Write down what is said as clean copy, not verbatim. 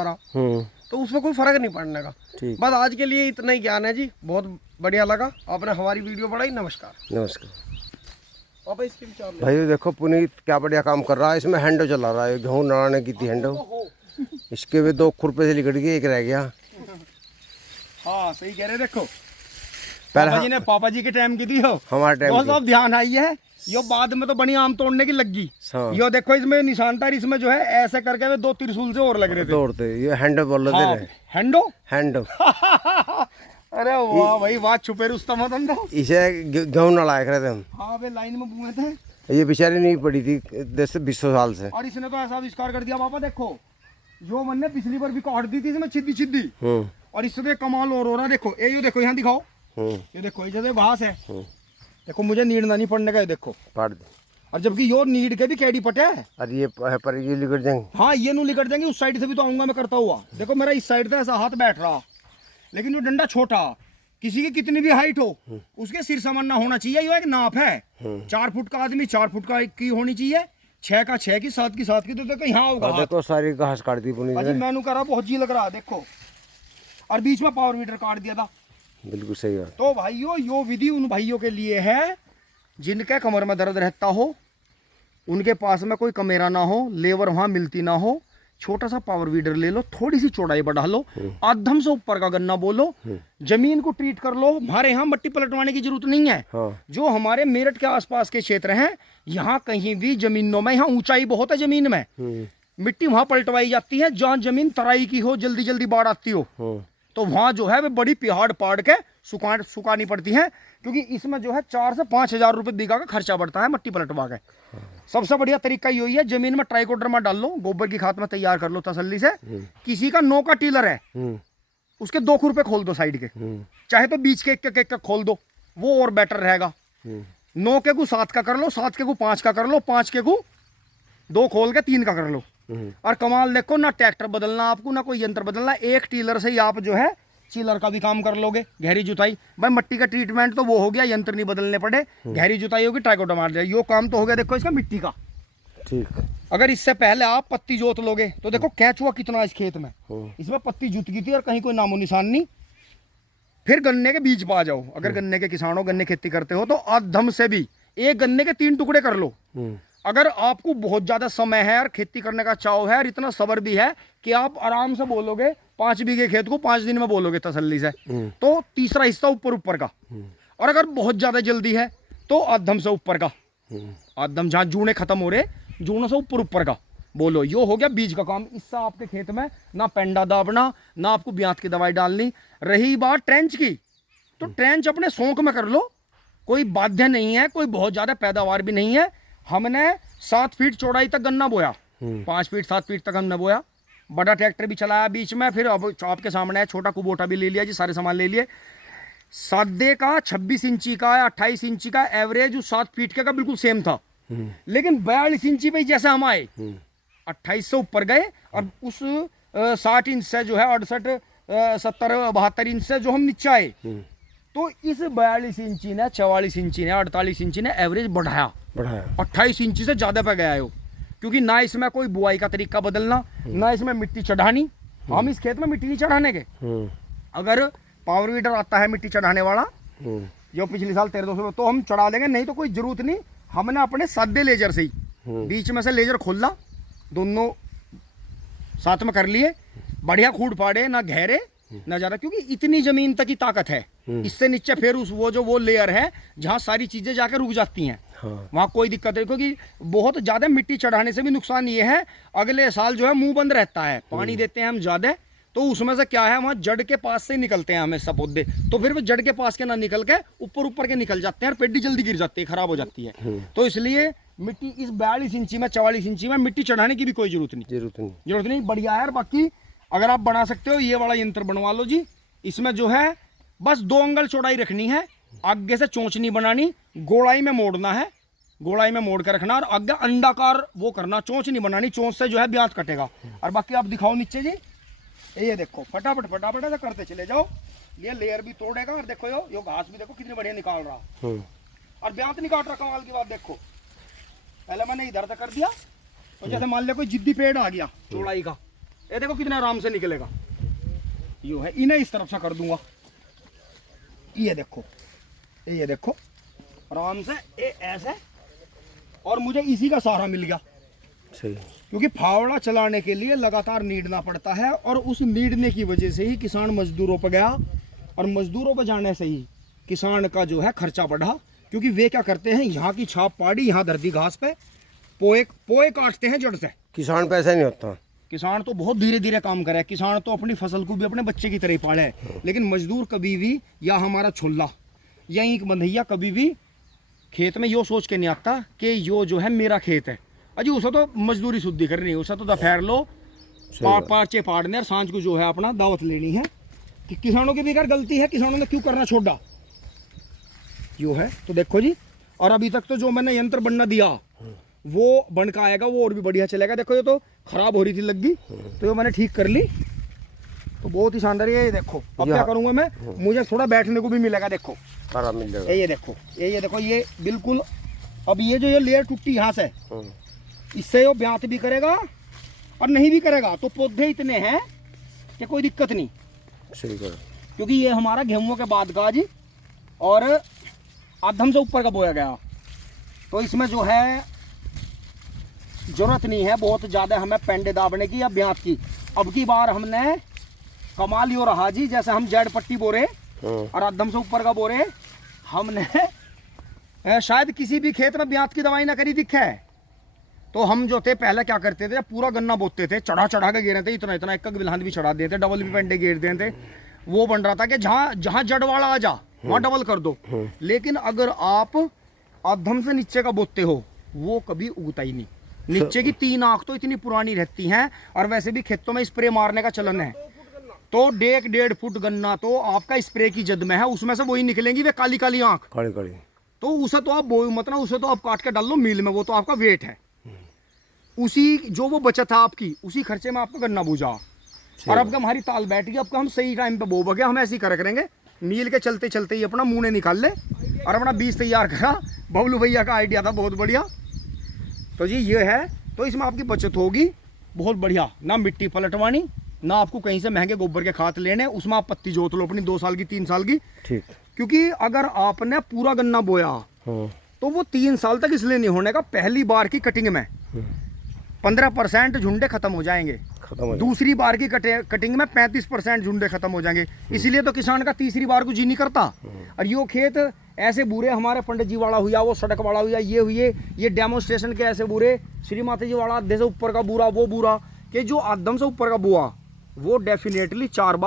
तो उसमें कोई फर्क नहीं पड़ने का। बस आज के लिए इतना ही ज्ञान है जी। बहुत बढ़िया लगा आपने हमारी वीडियो बढ़ाई। नमस्कार। नमस्कार भाई देखो पुनीत क्या बढ़िया काम कर रहा है। इसमें हैंडो चला रहा है, गेहूँ नड़ाने की थी हैंडो, इसके भी 2 खुरपे से लिकट गई, एक रह गया। हाँ सही कह रहे। देखो पापा जी ने पापा जी के टाइम की थी हो, हमारे टाइम सब ध्यान आई है। यो बाद में तो बड़ी आम तोड़ने की लगी। यो देखो इसमें निशान था, इसमें जो है ऐसे करके 2 त्रिशूल से और लग रहे थे तोड़ते। ये हैंडो बोल रहे थे। हैंडो हैंडो अरे वाह भाई वाह, छुपे रुस्तम हो। इसे गेहूँ नड़ाया करे थे हम। हाँ वे लाइन में बुए थे। ये बेचारी नहीं पड़ी थी 10-20 साल से। और इसने तो ऐसा आविष्कार कर दिया पापा। देखो जो मन ने पिछली बार भी काट दी थी इसमें छिद्दी और इससे कमाल और हो रहा। देखो ये देखो यहाँ दिखाओ, ये देखो ये जैसे घास है। देखो मुझे नीड़ना नहीं पड़ने का। देखो पाट दे। और जबकि यो नीड के भी कैडी पटे है। और ये पर ये लिकट जाएंगे। हाँ ये नु लिकट जाएंगे। उस साइड से भी तो आऊंगा मैं करता हुआ। देखो मेरा इस साइड से ऐसा हाथ बैठ रहा, लेकिन वो डंडा छोटा। किसी की कितनी भी हाइट हो उसके सिर समान ना होना चाहिए। ये एक नाप है। 4 फुट का आदमी 4 फुट का की होनी चाहिए, 6 का 6 की, 7 की 7 की। तो देखो यहाँ होगा। देखो सारी घास काट दी पुनीत ने। मैंने करा बहुत जी लग रहा। देखो और बीच में पावर मीटर काट दिया था। बिल्कुल सही बात। तो भाइयों यो विधि उन भाइयों के लिए है जिनके कमर में दर्द रहता हो, उनके पास में कोई कमेरा ना हो, लेबर वहां मिलती ना हो। छोटा सा पावर वीडर ले लो, थोड़ी सी चौड़ाई बढ़ा लो, आधम से ऊपर का गन्ना बोलो, जमीन को ट्रीट कर लो। हमारे यहाँ मट्टी पलटवाने की जरूरत नहीं है। जो हमारे मेरठ के आसपास के क्षेत्र हैं, यहाँ कहीं भी जमीनों में, यहाँ ऊंचाई बहुत है जमीन में, मिट्टी वहां पलटवाई जाती है। जहाँ जमीन तराई की हो, जल्दी जल्दी बाढ़ आती हो, तो वहां जो है वे बड़ी पिहाड़ पाड़ के सुखानी पड़ती है। क्योंकि इसमें जो है 4 से 5 हजार रुपए बीघा का खर्चा बढ़ता है मट्टी पलटवा के। सबसे बढ़िया तरीका यही है, जमीन में ट्राइकोडर्मा डाल लो, गोबर की खाद में तैयार कर लो तसल्ली से। किसी का 9 का टीलर है, उसके 2 खुरपे खोल दो साइड के, चाहे तो बीच के एक खोल दो, वो और बेटर रहेगा। 9 के को 7 का कर लो, 7 के को 5 का कर लो, 5 के को 2 खोल के 3 का कर लो। और कमाल देखो, ना ट्रैक्टर बदलना आपको, ना कोई यंत्र बदलना। एक टीलर से ही आप जो है चिलर का भी काम कर लोगे। गहरी जुताई भाई, मट्टी का ट्रीटमेंट तो वो हो गया, यंत्र नहीं बदलने पड़े। गहरी जुताई होगी, ट्राइकोडर्मा मार जाए, यो काम तो हो गया। देखो इसका मिट्टी का ठीक। अगर इससे पहले आप पत्ती जोत लोगे तो देखो कैचुआ कितना इस खेत में, इसमें पत्ती जुत गई थी और कहीं कोई नामो निशान नहीं। फिर गन्ने के बीज पा जाओ। अगर गन्ने के किसान हो, गन्ने खेती करते हो, तो आधम से भी एक गन्ने के 3 टुकड़े कर लो। अगर आपको बहुत ज्यादा समय है और खेती करने का चाव है और इतना सब्र भी है कि आप आराम से बोलोगे 5 बीघे खेत को 5 दिन में बोलोगे तसल्ली से, तो तीसरा हिस्सा ऊपर का। और अगर बहुत ज्यादा जल्दी है तो आधम से ऊपर का, आधम जहां जूने खत्म हो रहे, जूनों से ऊपर का बोलो। यो हो गया बीज का काम। इससे आपके खेत में ना पेंडा दाबना, ना आपको ब्यात की दवाई डालनी। रही बात ट्रेंच की, तो ट्रेंच अपने शौक में कर लो, कोई बाध्य नहीं है, कोई बहुत ज्यादा पैदावार भी नहीं है। हमने 7 फीट चौड़ाई तक गन्ना बोया, 5 फीट 7 फीट तक हमने बोया। बड़ा ट्रैक्टर भी चलाया बीच में, फिर अब आपके सामने है छोटा कुबोटा भी ले लिया जी, सारे सामान ले लिए। सादे का 26 इंची का या 28 इंची का एवरेज उस 7 फीट का बिल्कुल सेम था। लेकिन 42 इंची पे जैसे हम आए, 28 से ऊपर गए, और उस 60 इंच से जो है 68 70 72 इंच से जो हम नीचे आए, तो इस 42 इंची ने 44 इंची ने 48 इंची ने एवरेज बढ़ाया। 28 इंची से ज्यादा पे गया हो। क्योंकि ना इसमें कोई बुआई का तरीका बदलना, ना इसमें मिट्टी चढ़ानी। हम इस खेत में मिट्टी नहीं चढ़ाने के। अगर पावर वीडर आता है मिट्टी चढ़ाने वाला, जो पिछले साल 1300, तो हम चढ़ा लेंगे, नहीं तो कोई जरूरत नहीं। हमने अपने सादे लेजर से ही बीच में से लेजर खोला, दोनों साथ में कर लिए। बढ़िया खूड फाड़े, ना गहरे ना ज्यादा, क्योंकि इतनी जमीन तक की ताकत है। इससे नीचे फिर उस वो लेयर है जहाँ सारी चीजें जाकर रुक जाती हैं। वहाँ कोई दिक्कत नहीं, क्योंकि बहुत ज्यादा मिट्टी चढ़ाने से भी नुकसान ये है, अगले साल जो है मुंह बंद रहता है। पानी देते हैं हम ज्यादा, तो उसमें से क्या है, वहाँ जड़ के पास से निकलते हैं हमें सब पौधे, तो फिर वो जड़ के पास के ना निकल के ऊपर के निकल जाते हैं और पेड़ी जल्दी गिर जाती है, खराब हो जाती है। तो इसलिए मिट्टी इस 42 इंची में 44 इंची में मिट्टी चढ़ाने की भी कोई जरूरत नहीं। बढ़िया है। बाकी अगर आप बना सकते हो, ये वाला यंत्र बनवा लो जी। इसमें जो है बस 2 अंगल चौड़ाई रखनी है, आगे से चोंच नहीं बनानी, गोलाई में मोड़ना है, गोलाई में मोड़ कर रखना, और आगे अंडाकार वो करना, चोंच नहीं बनानी, चोंच से जो है ब्यात कटेगा। और बाकी आप दिखाओ नीचे जी, ये देखो फटाफट ऐसा करते चले जाओ, ये लेयर भी तोड़ेगा। और देखो यो घास भी देखो कितनी बढ़िया निकाल रहा, और ब्यात नहीं काट रहा। कमाल की बात देखो, पहले मैंने इधर तक कर दिया, तो जैसे मान लिया कोई जिद्दी पेड़ आ गया चौड़ाई का, ये देखो कितना आराम से निकलेगा। यो है, इन्हें इस तरफ से कर दूंगा, ये देखो, ये देखो आराम से, ये ऐसे, और मुझे इसी का सहारा मिल गया। सही। क्योंकि फावड़ा चलाने के लिए लगातार नीडना पड़ता है, और उस नीडने की वजह से ही किसान मजदूरों पर गया, और मजदूरों पर जाने से ही किसान का जो है खर्चा बढ़ा। क्योंकि वे क्या करते हैं, यहाँ की छाप पाड़ी, यहाँ धरती घास पे पोए काटते हैं जड़ से। किसान पैसा नहीं होता। किसान तो बहुत धीरे धीरे काम करे, किसान तो अपनी फसल को भी अपने बच्चे की तरह ही पाले, लेकिन मजदूर कभी भी, या हमारा छोला या ईंट बंधैया कभी भी खेत में यो सोच के नहीं आता कि यो जो है मेरा खेत है। अजी उसे तो मजदूरी शुद्धि करनी है, उसे तो दोपहर लो पार्चे पाड़ने और सांझ को जो है अपना दावत लेनी है। कि किसानों की भी अगर गलती है, किसानों ने क्यों करना छोड़ा यो है। तो देखो जी, और अभी तक तो जो मैंने यंत्र बनना दिया वो बन का आएगा, वो और भी बढ़िया चलेगा। देखो ये तो खराब हो रही थी लग्गी, तो ये मैंने ठीक कर ली, तो बहुत ही शानदार है। ये देखो अब क्या करूंगा मैं, मुझे थोड़ा बैठने को भी मिलेगा। देखो आराम मिल जाएगा। ये देखो, ये देखो, ये बिल्कुल, अब ये जो ये लेयर टूटी यहाँ से, इससे वो ब्यात भी करेगा और नहीं भी करेगा, तो पौधे इतने हैं कि कोई दिक्कत नहीं। सही कर। क्योंकि ये हमारा गेहूं के बाद का जी, और आधम से ऊपर का बोया गया, तो इसमें जो है जरूरत नहीं है बहुत ज़्यादा हमें पेंडे दाबने की या ब्यात की। अब की बार हमने कमाल यो रहा जी, जैसे हम जेड पट्टी बोरे और आधम से ऊपर का बोरे, हमने शायद किसी भी खेत में ब्यात की दवाई ना करी दिखे। तो हम जो थे पहले क्या करते थे, पूरा गन्ना बोते थे, चढ़ा चढ़ा के गेरे थे, इतना इतना, एक बिलहन भी चढ़ा देते, डबल भी पेंडे गेर देते। वो बन रहा था कि जहाँ जहाँ जड़ वाला आ जा वहाँ डबल कर दो। लेकिन अगर आप आधम से नीचे का बोते हो, वो कभी उगता ही नहीं। नीचे की 3 आंख तो इतनी पुरानी रहती हैं, और वैसे भी खेतों में स्प्रे मारने का चलन है, तो 1.5 फुट गन्ना तो आपका स्प्रे की जद में है, उसमें से वही निकलेंगी वे काली काली आंख, काली काली। तो उसे तो आप बोई मत ना, उसे तो आप काट के डाल लो मील में, वो तो आपका वेट है। उसी जो वो बचत है आपकी, उसी खर्चे में आपका गन्ना बूझा। और अब हमारी ताल बैठ गई, अब हम सही टाइम पे बो बगे, हम ऐसे ही करेंगे, नील के चलते चलते ही अपना मुँह निकाल ले और अपना बीज तैयार करा। बबलू भैया का आइडिया था बहुत बढ़िया। तो जी ये है, तो इसमें आपकी बचत होगी बहुत बढ़िया, ना मिट्टी पलटवानी, ना आपको कहीं से महंगे गोबर के खाद लेने, उसमें आप पत्ती जोत लो अपनी 2 साल की 3 साल की। ठीक। क्योंकि अगर आपने पूरा गन्ना बोया तो वो 3 साल तक इसलिए नहीं होने का, पहली बार की कटिंग में 15% झुंडे खत्म हो जाएंगे, दूसरी बार की कटिंग में 35% झुंडे खत्म हो जाएंगे। इसीलिए तो किसान का तीसरी बार को जी नहीं करता। और यो खेत ऐसे बुरे, हमारे पंडित जी वाला हुआ, वो सड़क वाला हुआ, ये हुए, ये डेमोन्स्ट्रेशन के ऐसे बुरे, श्री माता जी वाला आधे से ऊपर का बुरा, वो बुरा, कि जो आधम से ऊपर का बुआ वो डेफिनेटली 4 बार